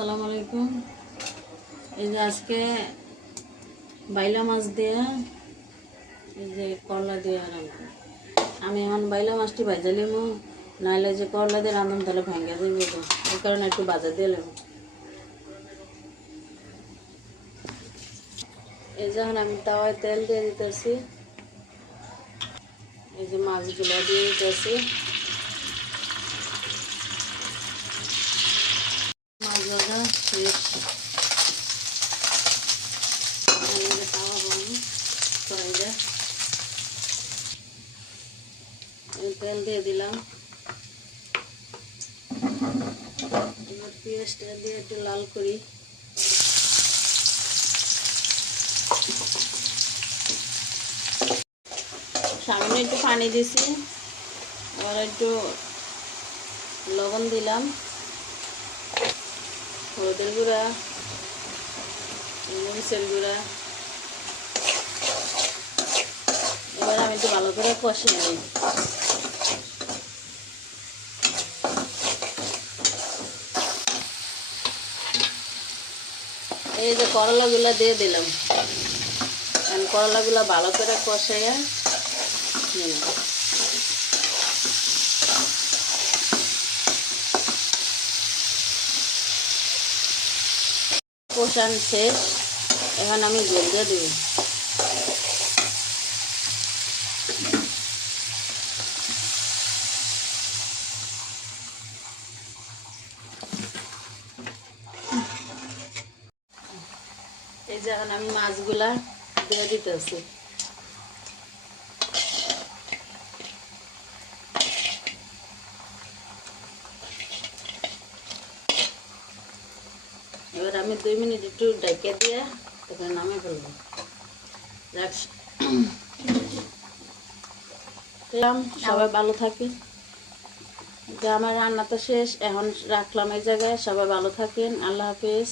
আসসালামু আলাইকুম। এই যে আজকে বাইলা মাছ দিয়ে এই যে করলা দিয়ে রান্না। আমি এখন বাইলা মাছটি ভাজা লিমু, নাহলে যে করলা দিয়ে রান্ধুন তাহলে ভেঙে দেবে, তো এই কারণে একটু বাজা দিয়ে নেব। এই যে এখন আমি তাওয়ায় তেল দিয়ে দিতেছি, এই যে মাছগুলো দিয়ে দিতেছি। মাছ ভাজা শেষ। তাওয়া বন্ধ কড়াইটা, তেল দিয়ে দিলাম। এবার পেঁয়াজটা দিয়ে একটু লাল করি। সামনে একটু পানি দিছি, এবার একটু লবণ দিলাম, হলুদের গুঁড়া, মরিচের গুঁড়া। এবার আমি একটু ভালো করে কষে নিই। এই যে করলাগুলা দিয়ে দিলাম, করলাগুলা ভালো করে কষাইয়া নিলাম। কষান শেষ, এখন আমি জল দিয়ে দেব। এই যে এখন আমি মাছগুলা দিয়ে দিতেছি। এবার আমি 2 মিনিট একটু ঢেকে দিয়ে তারপরে নামে ফেলবো। সবাই ভালো থাকে। যে আমার রান্না তো শেষ, এখন রাখলাম এই জায়গায়। সবাই ভালো থাকেন, আল্লাহ হাফেজ।